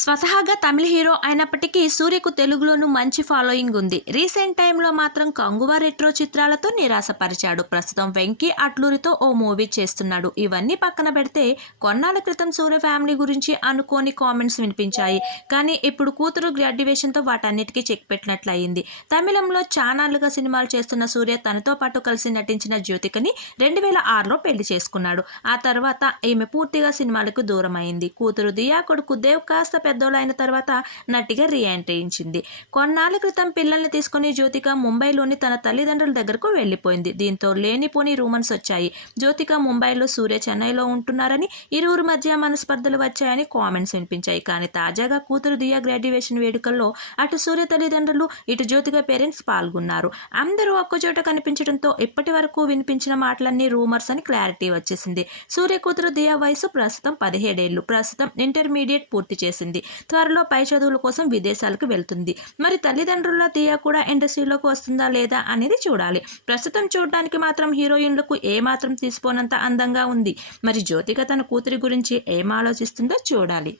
స్వతహాగా తమిళ హీరో అయినప్పటికీ సూర్యకు తెలుగులోనూ మంచి ఫాలోయింగ్ ఉంది. రీసెంట్ టైంలో మాత్రం కంగువ రెట్రో చిత్రాలతో నిరాశపరిచాడు. ప్రస్తుతం వెంకీ అట్లూరితో ఓ మూవీ చేస్తున్నాడు. ఇవన్నీ పక్కన పెడితే కొన్నాళ్ళ క్రితం సూర్య ఫ్యామిలీ గురించి అనుకోని కామెంట్స్ వినిపించాయి. కానీ ఇప్పుడు కూతురు గ్రాడ్యుయేషన్తో వాటన్నిటికీ చెక్ పెట్టినట్లు అయింది. తమిళంలో చానాళ్లుగా సినిమాలు చేస్తున్న సూర్య తనతో పాటు కలిసి నటించిన జ్యోతికని 2006లో పెళ్లి చేసుకున్నాడు. ఆ తర్వాత ఈమె పూర్తిగా సినిమాలకు దూరం అయింది. కూతురు దియా, కొడుకు దేవ్ కాస్త పెద్దోళ్ళైన తర్వాత నటిగా రీఎంట్రీ ఇచ్చింది. కొన్నాళ్ళ క్రితం పిల్లల్ని తీసుకుని జ్యోతిక ముంబైలోని తన తల్లిదండ్రుల దగ్గరకు వెళ్లిపోయింది. దీంతో లేనిపోని రూమర్స్ వచ్చాయి. జ్యోతిక ముంబైలో, సూర్య చెన్నైలో ఉంటున్నారని, ఇరువురు మధ్య మనస్పర్ధలు వచ్చాయని కామెంట్స్ వినిపించాయి. కానీ తాజాగా కూతురు దియా గ్రాడ్యుయేషన్ వేడుకల్లో అటు సూర్య తల్లిదండ్రులు, ఇటు జ్యోతిక పేరెంట్స్ పాల్గొన్నారు. అందరూ ఒక్కచోట కనిపించడంతో ఇప్పటి వరకు వినిపించిన మాటలన్నీ రూమర్స్ అని క్లారిటీ వచ్చేసింది. సూర్య కూతురు దియా వయసు ప్రస్తుతం 17 ఏళ్లు. ప్రస్తుతం ఇంటర్మీడియట్ పూర్తి చేసింది. త్వరలో పై చదువుల కోసం విదేశాలకు వెళ్తుంది. మరి తల్లిదండ్రుల దియా కూడా ఇండస్ట్రీలోకి వస్తుందా లేదా అనేది చూడాలి. ప్రస్తుతం చూడడానికి మాత్రం హీరోయిన్లకు ఏమాత్రం తీసిపోనంత అందంగా ఉంది. మరి జ్యోతిక తన కూతురి గురించి ఏం ఆలోచిస్తుందో చూడాలి.